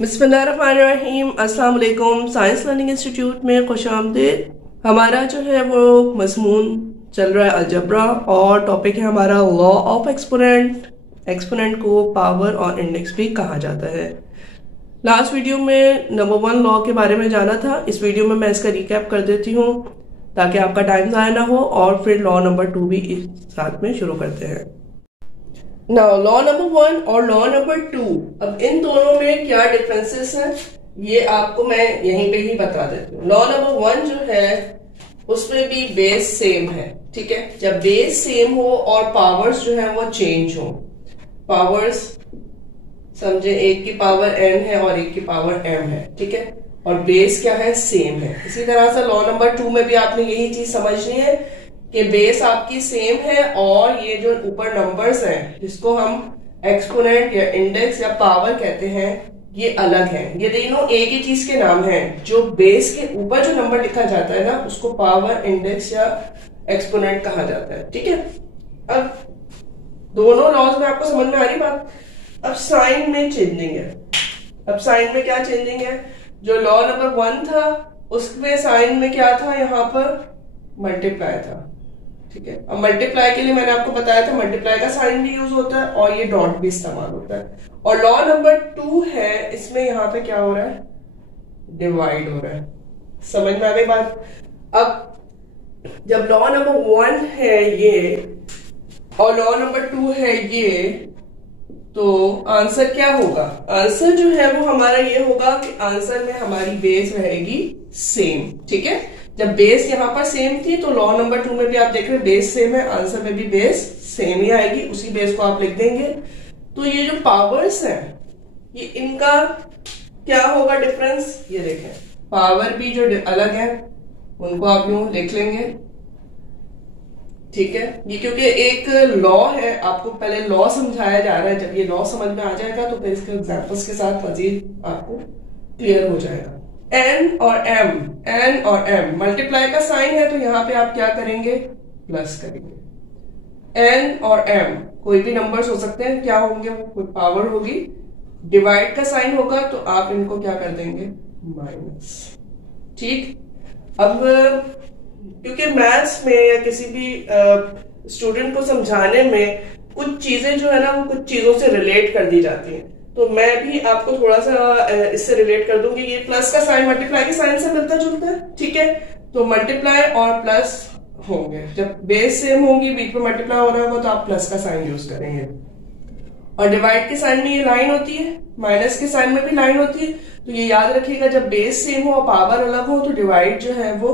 बिस्मिल्लाहिर्रहमानिर्रहीम। अस्सलाम वालेकुम। साइंस लर्निंग इंस्टीट्यूट में खुशामदीद। हमारा जो है वो मज़मून चल रहा है अलजबरा और टॉपिक है हमारा लॉ ऑफ एक्सपोनेंट। एक्सपोनेंट को पावर और इंडेक्स भी कहा जाता है। लास्ट वीडियो में नंबर 1 लॉ के बारे में जाना था। इस वीडियो में मैं इसका रिकैप कर देती हूँ ताकि आपका टाइम ज़ाया ना हो और फिर लॉ नंबर 2 भी इस साथ में शुरू करते हैं। नाउ लॉ नंबर 1 और लॉ नंबर 2, अब इन दोनों में क्या डिफरेंसेस हैं ये आपको मैं यहीं पे ही बता देती हूँ। लॉ नंबर 1 जो है उसमें भी बेस सेम है, ठीक है। जब बेस सेम हो और पावर्स जो है वो चेंज हो, पावर्स समझे एक की पावर n है और एक की पावर m है, ठीक है, और बेस क्या है, सेम है। इसी तरह से लॉ नंबर 2 में भी आपने यही चीज समझनी है कि बेस आपकी सेम है और ये जो ऊपर नंबर्स हैं जिसको हम एक्सपोनेंट या इंडेक्स या पावर कहते हैं ये अलग है। ये तीनों एक ही चीज के नाम हैं। जो बेस के ऊपर जो नंबर लिखा जाता है ना उसको पावर, इंडेक्स या एक्सपोनेंट कहा जाता है, ठीक है। अब दोनों लॉज में आपको समझ में आ रही बात। अब साइन में चेंजिंग है। अब साइन में क्या चेंजिंग है, जो लॉ नंबर 1 था उसमें साइन में क्या था, यहाँ पर मल्टीप्लाई था, ठीक है। अब मल्टीप्लाई के लिए मैंने आपको बताया था मल्टीप्लाई का साइन भी यूज होता है और ये डॉट भी इस्तेमाल होता है। और लॉ नंबर 2 है, इसमें यहाँ पे क्या हो रहा है, डिवाइड हो रहा है। समझ में आ गई बात। अब जब लॉ नंबर 1 है ये और लॉ नंबर 2 है ये, तो आंसर क्या होगा, आंसर जो है वो हमारा ये होगा कि आंसर में हमारी बेस रहेगी सेम, ठीक है। जब बेस यहां पर सेम थी तो लॉ नंबर 2 में भी आप देख रहे हैं बेस सेम है, आंसर में भी बेस सेम ही आएगी, उसी बेस को आप लिख देंगे। तो ये जो पावर्स हैं ये इनका क्या होगा डिफरेंस, ये देखें पावर भी जो अलग है उनको आप यूं लिख लेंगे, ठीक है। ये क्योंकि एक लॉ है, आपको पहले लॉ समझाया जा रहा है। जब ये लॉ समझ में आ जाएगा तो फिर इसके एग्जांपल्स के साथ मजीद आपको क्लियर हो जाएगा। n और m मल्टीप्लाई का साइन है तो यहां पे आप क्या करेंगे, प्लस करेंगे। n और m कोई भी नंबर्स हो सकते हैं, क्या होंगे वो, कोई पावर होगी। डिवाइड का साइन होगा तो आप इनको क्या कर देंगे, माइनस, ठीक। अब क्योंकि मैथ्स में या किसी भी स्टूडेंट को समझाने में कुछ चीजें जो है ना वो कुछ चीजों से रिलेट कर दी जाती हैं, तो मैं भी आपको थोड़ा सा इससे रिलेट कर दूंगी। ये प्लस का साइन मल्टीप्लाई के साइन से मिलता जुलता है, ठीक है। तो मल्टीप्लाई और प्लस होंगे, जब बेस सेम होंगी बीच में मल्टीप्लाई हो रहा होगा तो आप प्लस का साइन यूज करेंगे। और डिवाइड के साइन में ये लाइन होती है, माइनस के साइन में भी लाइन होती है। तो ये याद रखिएगा जब बेस सेम हो और पावर अलग हो तो डिवाइड जो है वो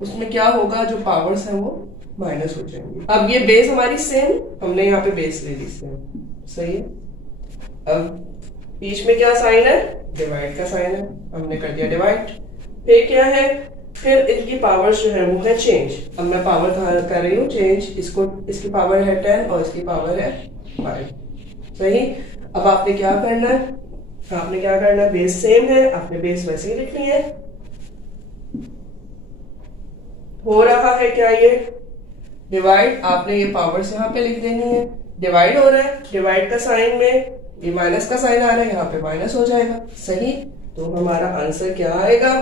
उसमें क्या होगा, जो पावर्स है वो माइनस हो जाएंगे। अब ये बेस हमारी सेम, हमने यहाँ पे बेस ले ली सेम, सही है। अब बीच में क्या साइन है, डिवाइड का साइन है, हमने कर दिया डिवाइड। फिर क्या है, फिर इनकी पावर्स जो है वो है चेंज। अब मैं पावर कर रही हूँ चेंज, इसको इसकी पावर है 10 और इसकी पावर है 5, सही। अब आपने क्या करना है, आपने क्या करना है, बेस सेम है, आपने बेस वैसे ही लिखनी है। हो रहा है क्या, ये डिवाइड, आपने ये पावर्स यहाँ पे लिख देनी है। डिवाइड हो रहा है, डिवाइड का साइन में ये माइनस का साइन आ रहा है, यहाँ पे माइनस हो जाएगा, सही। तो हमारा आंसर क्या आएगा,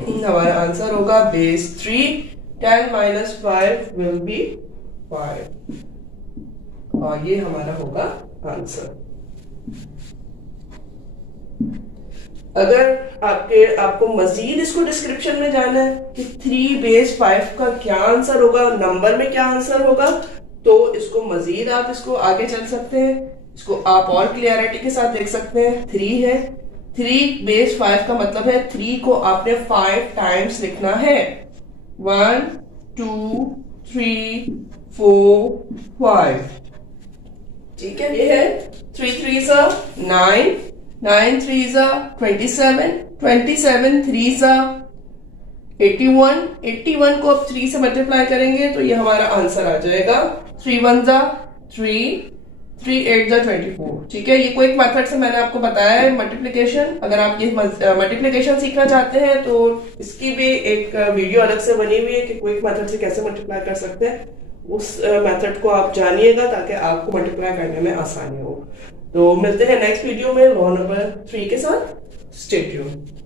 हमारा आंसर होगा बेस 3, 10 - 5 विल बी 5 और ये हमारा होगा आंसर। अगर आपको मजीद इसको डिस्क्रिप्शन में जाना है कि 3 बेस 5 का क्या आंसर होगा, नंबर में क्या आंसर होगा, तो इसको मजीद आप इसको आगे चल सकते हैं, इसको आप और क्लियरिटी के साथ देख सकते हैं। 3 है, 3 बेस 5 का मतलब है 3 को आपने 5 टाइम्स लिखना है। 1 2 3 4 5, ठीक है। ये है 3 3s 9, 9 3s 27, 27 3s 81, 81 को अब 3 से मल्टीप्लाई करेंगे तो ये हमारा आंसर आ जाएगा। 3 1s 3, 3 8s 24, ठीक है। ये कोई मेथड से मैंने आपको बताया है मल्टीप्लिकेशन। अगर आप ये मल्टीप्लिकेशन सीखना चाहते हैं तो इसकी भी एक वीडियो अलग से बनी हुई है कि क्विक मेथड से कैसे मल्टीप्लाई कर सकते हैं। उस मेथड को आप जानिएगा ताकि आपको मल्टीप्लाई करने में आसानी हो। तो मिलते हैं नेक्स्ट वीडियो में लॉ नंबर 3 के साथ। Stay tuned.